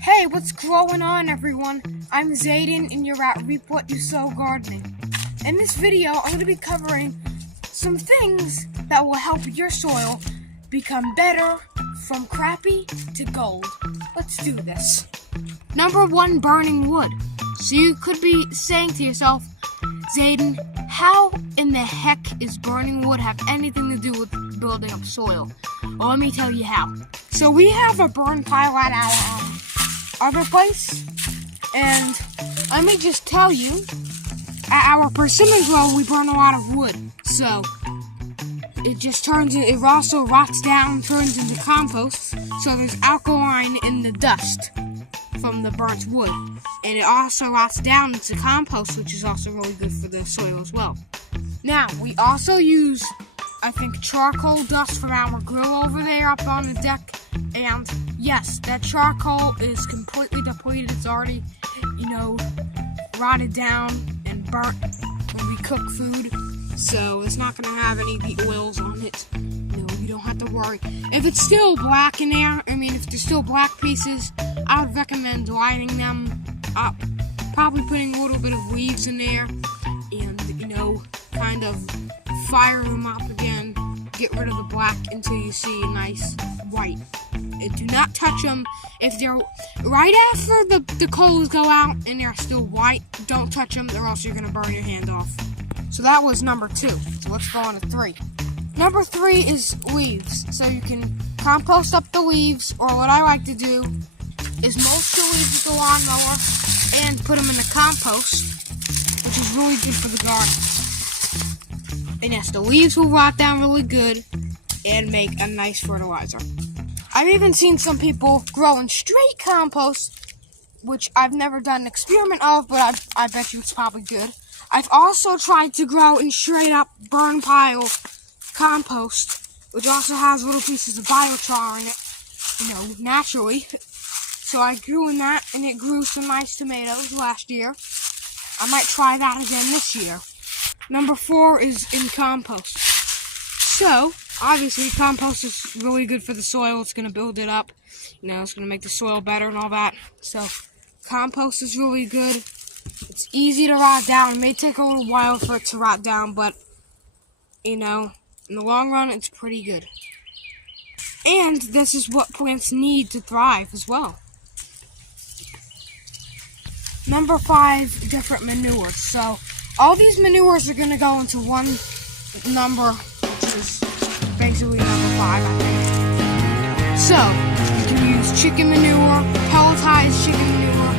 Hey, what's going on, everyone? I'm Zayden, and you're at Reap What You Sow Gardening. In this video, I'm going to be covering some things that will help your soil become better from crappy to gold. Let's do this. Number 1, burning wood. So you could be saying to yourself, Zayden, how in the heck is burning wood have anything to do with building up soil? Well, let me tell you how. So we have a burn pile at our other place, and let me just tell you, at our persimmon grow we burn a lot of wood, so it also rots down, turns into compost, so there's alkaline in the dust from the burnt wood, and it also rots down into compost, which is also really good for the soil as well. Now, we also use, I think, charcoal dust from our grill over there up on the deck, and yes, that charcoal is completely depleted. It's already, rotted down and burnt when we cook food, so it's not going to have any of the oils on it. You don't have to worry. If it's still black in there, if there's still black pieces, I would recommend lining them up, probably putting a little bit of leaves in there, and, kind of fire them up again, get rid of the black until you see a nice white. And do not touch them. If they're right after the coals go out and they're still white, don't touch them, or else you're going to burn your hand off. So that was number 2. So let's go on to 3. Number 3 is leaves. So you can compost up the leaves, or what I like to do is mulch the leaves with the lawnmower and put them in the compost, which is really good for the garden. And yes, the leaves will rot down really good and make a nice fertilizer. I've even seen some people grow in straight compost, which I've never done an experiment of, but I bet you it's probably good. I've also tried to grow in straight up burn pile compost, which also has little pieces of biochar in it, naturally. So I grew in that, and it grew some nice tomatoes last year. I might try that again this year. Number 4 is in compost. So, obviously, compost is really good for the soil. It's going to build it up. It's going to make the soil better and all that. So, compost is really good. It's easy to rot down. It may take a little while for it to rot down, but, in the long run, it's pretty good. And this is what plants need to thrive as well. Number 5, different manures. So, all these manures are going to go into one number, which is basically number 5, I think. So, you can use chicken manure, pelletized chicken manure,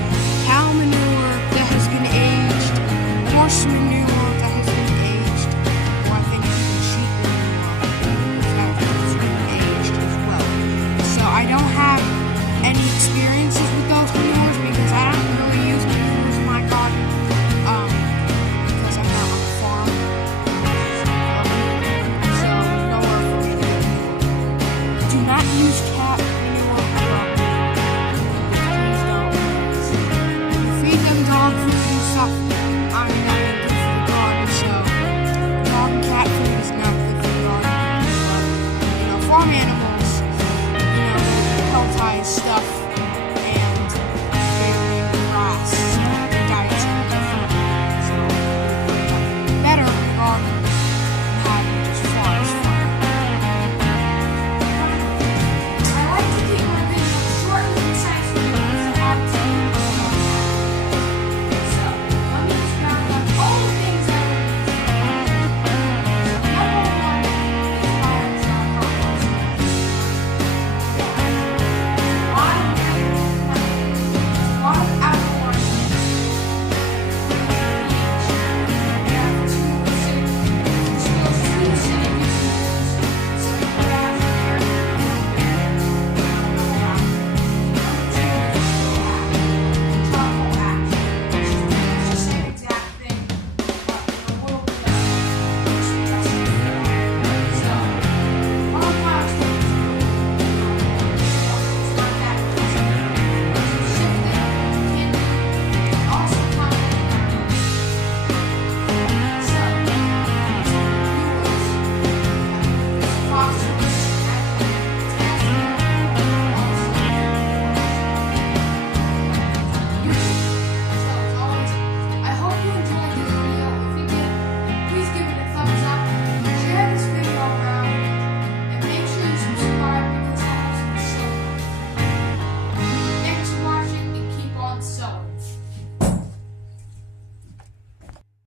cow manure that has been aged, horse manure,